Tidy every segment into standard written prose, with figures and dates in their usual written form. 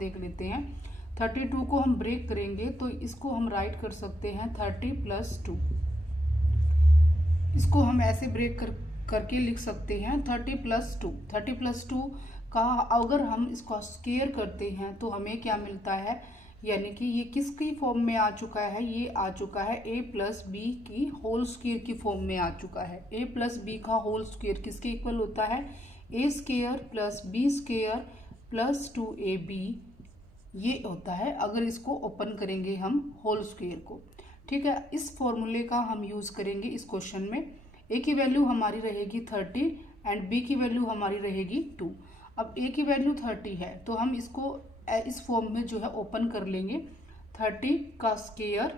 देख लेते हैं। 32 को हम ब्रेक करेंगे तो इसको हम राइट कर सकते हैं 30 + 2। इसको हम ऐसे ब्रेक करके लिख सकते हैं 30 + 2। 30 + 2 का अगर हम इसको स्क्वायर करते हैं तो हमें क्या मिलता है, यानी कि ये किसकी फॉर्म में आ चुका है, ये आ चुका है a + b की होल स्क्वायर की फॉर्म में आ चुका है। a + b का होल स्क्वायर किसके इक्वल होता है, a² + b² + 2ab ये होता है, अगर इसको ओपन करेंगे हम होल स्क्वायर को। ठीक है, इस फॉर्मूले का हम यूज़ करेंगे इस क्वेश्चन में। a की वैल्यू हमारी रहेगी 30 एंड b की वैल्यू हमारी रहेगी 2। अब a की वैल्यू 30 है तो हम इसको इस फॉर्म में जो है ओपन कर लेंगे। 30 का स्क्वायर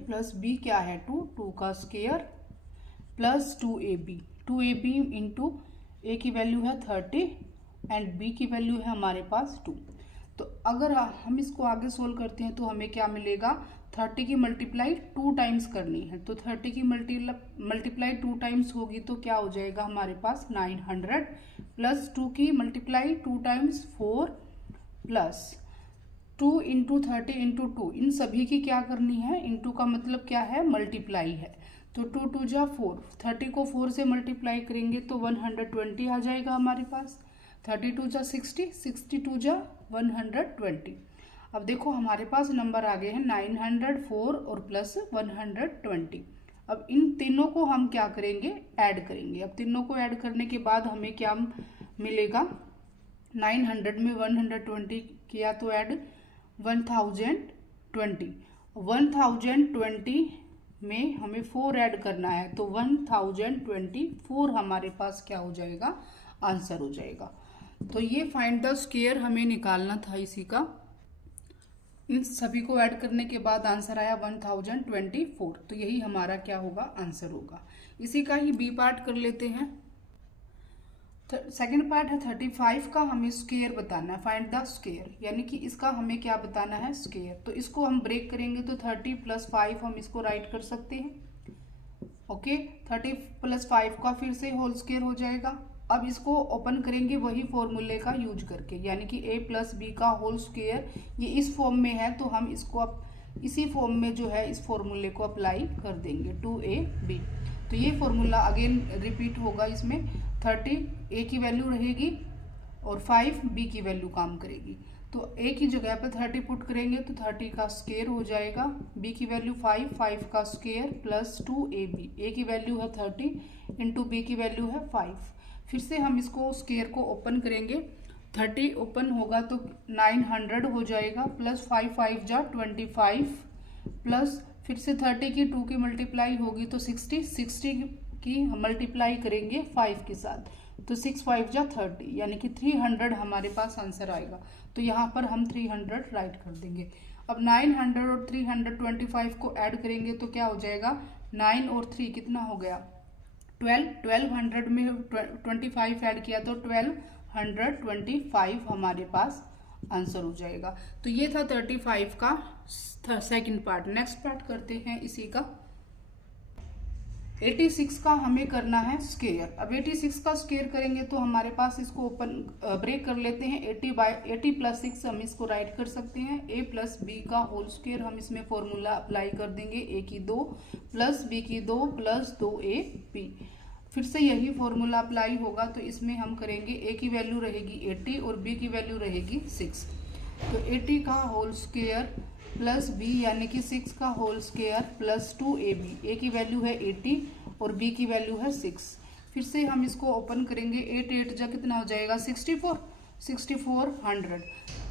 प्लस b क्या है 2 का square plus 2ab into a की वैल्यू है 30 एंड b की वैल्यू है हमारे पास 2। तो अगर हम इसको आगे सोल्व करते हैं तो हमें क्या मिलेगा, 30 की मल्टीप्लाई 2 टाइम्स करनी है, तो 30 की मल्टीप्लाई 2 टाइम्स होगी तो क्या हो जाएगा हमारे पास 900 प्लस 2 की multiply 2 times 4 plus 2 into 30 into 2, इन सभी की क्या करनी है, इंटू का मतलब क्या है, मल्टीप्लाई है। तो 2 2 जा 4, 30 को 4 से मल्टीप्लाई करेंगे तो 120 आ जाएगा हमारे पास। 32 जा 60, 62 जा 120। अब देखो हमारे पास नंबर आ गए हैं 904 और प्लस 120। अब इन तीनों को हम क्या करेंगे, ऐड करेंगे। अब तीनों को ऐड करने के बाद हमें क्या मिलेगा, 900 में 120 किया तो ऐड 1020। 1020 में हमें 4 ऐड करना है तो 1024 हमारे पास क्या हो जाएगा, आंसर हो जाएगा। तो ये फाइंड द स्क्वायर हमें निकालना था इसी का। इन सभी को ऐड करने के बाद आंसर आया 1024, तो यही हमारा क्या होगा, आंसर होगा। इसी का ही बी पार्ट कर लेते हैं। सेकंड पार्ट है 35 का, हमें स्क्वायर बताना है, फाइंड द स्क्वायर, यानी कि इसका हमें क्या बताना है, स्क्वायर। तो इसको हम ब्रेक करेंगे तो 30 + 5 हम इसको राइट कर सकते हैं। ओके, 30 + 5 का फिर से होल स्क्वायर हो जाएगा। अब इसको ओपन करेंगे वही फॉर्मूले का यूज करके, यानी कि a + b का होल स्क्वायर, ये इस फॉर्म में है तो हम इसको अब इसी फॉर्म में जो है इस फॉर्मूले को अप्लाई कर देंगे 2ab। तो ये फॉर्मूला अगेन रिपीट होगा, इसमें 30 a की वैल्यू रहेगी और 5 b की वैल्यू काम करेगी। तो a की जगह पर 30 पुट करेंगे तो 30 का स्क्वायर हो जाएगा, b की वैल्यू 5 का स्क्वायर प्लस 2ab, a की वैल्यू है 30 इंटू b की वैल्यू है 5। फिर से हम इसको स्क्वायर को ओपन करेंगे, 30 ओपन होगा तो 900 हो जाएगा, प्लस 5 5 जा 25, प्लस फिर से 30 की 2 की मल्टीप्लाई होगी तो 60 की मल्टीप्लाई करेंगे 5 के साथ तो 6 5 जा 30, यानी कि 300 हमारे पास आंसर आएगा। तो यहाँ पर हम 300 राइट कर देंगे। अब 900 और 325 को ऐड करेंगे तो क्या हो जाएगा, 9 और 3 कितना हो गया 1200 में 25 ऐड किया तो 1225 हमारे पास आंसर हो जाएगा। तो ये था 35 का सेकंड पार्ट। नेक्स्ट पार्ट करते हैं इसी का। 86 का हमें करना है स्क्वायर। अब 86 का स्क्वायर करेंगे तो हमारे पास इसको ओपन ब्रेक कर लेते हैं। 80 + 6 हम इसको राइट कर सकते हैं। a + b का होल स्क्वायर हम इसमें फॉर्मूला अप्लाई कर देंगे, a की 2 प्लस b की 2 प्लस 2ab। फिर से यही फॉर्मूला अप्लाई होगा तो इसमें हम करेंगे, a की वैल्यू रहेगी 80 और b की वैल्यू रहेगी 6। तो 80 का होल स्क्वायर प्लस b यानी कि 6 का whole square plus 2ab, a की वैल्यू है 80 और b की वैल्यू है 6। फिर से हम इसको ओपन करेंगे, 8 8 जा कितना हो जाएगा 6400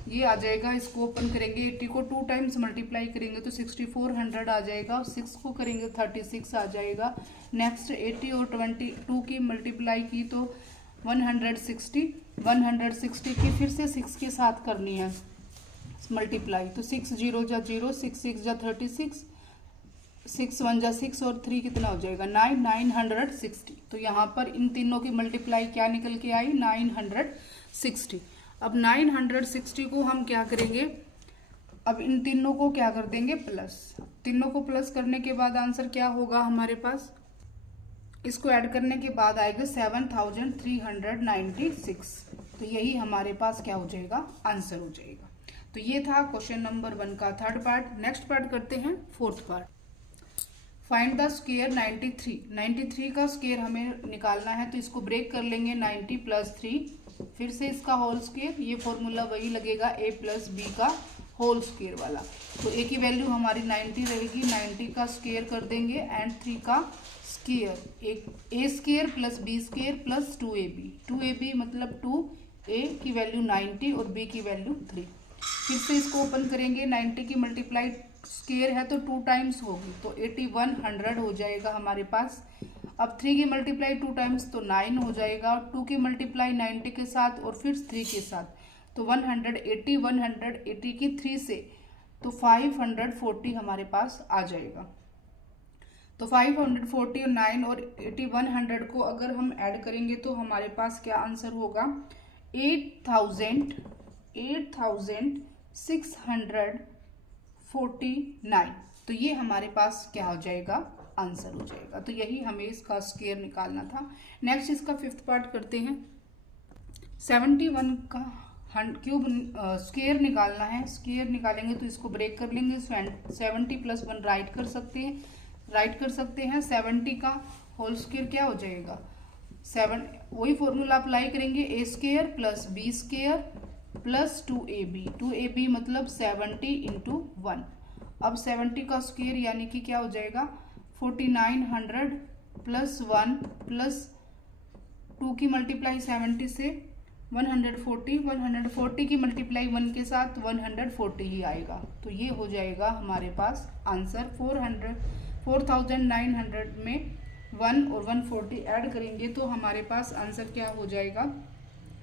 ये आ जाएगा। इसको ओपन करेंगे, 80 को 2 टाइम्स मल्टीप्लाई करेंगे तो 6400 आ जाएगा और 6 को करेंगे 36 आ जाएगा। नेक्स्ट 80 और 22 की मल्टीप्लाई की तो 160 की फिर से 6 के साथ करनी है मल्टीप्लाई, तो 6 0 जा 0, 6 6 जा 36, 6 1 जा 6 और 3 कितना हो जाएगा 960। तो यहाँ पर इन तीनों की मल्टीप्लाई क्या निकल के आई 960। अब 960 को हम क्या करेंगे, अब इन तीनों को क्या कर देंगे प्लस, तीनों को प्लस करने के बाद आंसर क्या होगा हमारे पास, इसको ऐड करने के बाद आएगा 7396। तो यही हमारे पास क्या हो जाएगा, आंसर हो जाएगा। तो ये था क्वेश्चन नंबर 1 का थर्ड पार्ट। नेक्स्ट पार्ट करते हैं fourth part. Find the square 93। 93 का स्क्वायर हमें निकालना है, तो इसको ब्रेक कर लेंगे 90 + 3, फिर से इसका होल स्क्वायर। ये फॉर्मूला वही लगेगा a + b का होल स्क्वायर वाला। तो a की वैल्यू हमारी 90 रहेगी, 90 का स्क्वायर कर देंगे एंड 3 का स्क्वायर, एक a square + b square + 2ab। 2ab मतलब 2a की वैल्यू 90 और b की वैल्यू 3। फिर से इसको ओपन करेंगे, 90 की मल्टीप्लाई स्क्वायर है तो 2 टाइम्स होगी, तो 8100 हो जाएगा हमारे पास। अब 3 की मल्टीप्लाई 2 टाइम्स तो 9 हो जाएगा, 2 की मल्टीप्लाई 90 के साथ और फिर 3 के साथ, तो 180, 180 की 3 से तो 540 हमारे पास आ जाएगा। तो 540 और 9 और 8100 को अगर हम ऐड करेंगे तो हमारे पास क्या आंसर होगा, 8649। तो ये हमारे पास क्या हो जाएगा, आंसर हो जाएगा। तो यही हमें इसका स्क्वायर निकालना था। नेक्स्ट इसका फिफ्थ पार्ट करते हैं। 71 का क्यूब स्क्वायर निकालना है। स्क्वायर निकालेंगे तो इसको ब्रेक कर लेंगे, 70 + 1 राइट कर सकते हैं। 70 का होल स्क्वायर क्या हो जाएगा, 7, वही फॉर्मूला अप्लाई करेंगे, a square + b square + 2ab। 2ab मतलब 70 × 1। अब 70 का स्क्वायर यानी कि क्या हो जाएगा, 4900 + 1 + 2 की मल्टीप्लाई 70 से 140, 140 की मल्टीप्लाई 1 के साथ 140 ही आएगा। तो ये हो जाएगा हमारे पास आंसर। 4900 में 1 और 140 ऐड करेंगे तो हमारे पास आंसर क्या हो जाएगा,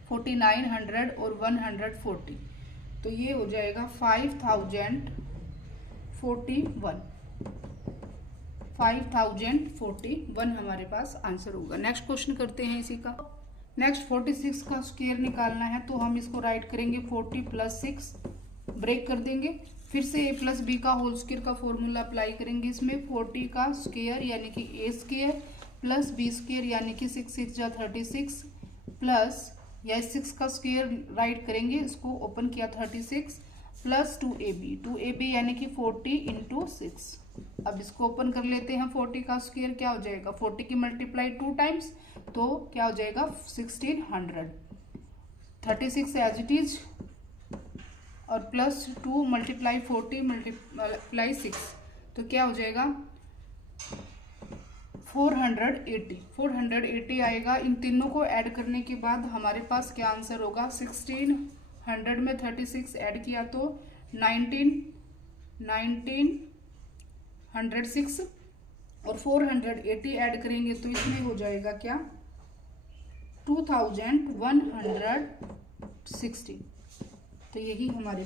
4900 और 140, तो ये हो जाएगा 5041 हमारे पास आंसर होगा। नेक्स्ट क्वेश्चन करते हैं इसी का। नेक्स्ट 46 का स्क्वायर निकालना है, तो हम इसको राइट करेंगे 40 + 6, ब्रेक कर देंगे, फिर से a + b का होल स्क्वायर का फॉर्मूला अप्लाई करेंगे। इसमें 40 का स्क्वायर यानी कि a स्क्वायर + b स्क्वायर यानी कि 6 6 जा 36 प्लस, या 6 का स्क्वायर राइट करेंगे, इसको ओपन किया 36 + 2ab यानी कि 40 × 6। अब इसको ओपन कर लेते हैं, 40 का स्क्वायर क्या हो जाएगा, 40 की मल्टीप्लाई 2 टाइम्स तो क्या हो जाएगा 1600, 36 एज इट इज और +2 × 40 × 6 तो क्या हो जाएगा 480 आएगा। इन तीनों को ऐड करने के बाद हमारे पास क्या आंसर होगा, 1600 में 36 ऐड किया तो 1906 और 480 ऐड करेंगे तो इसमें हो जाएगा क्या 2116। तो यही हमारे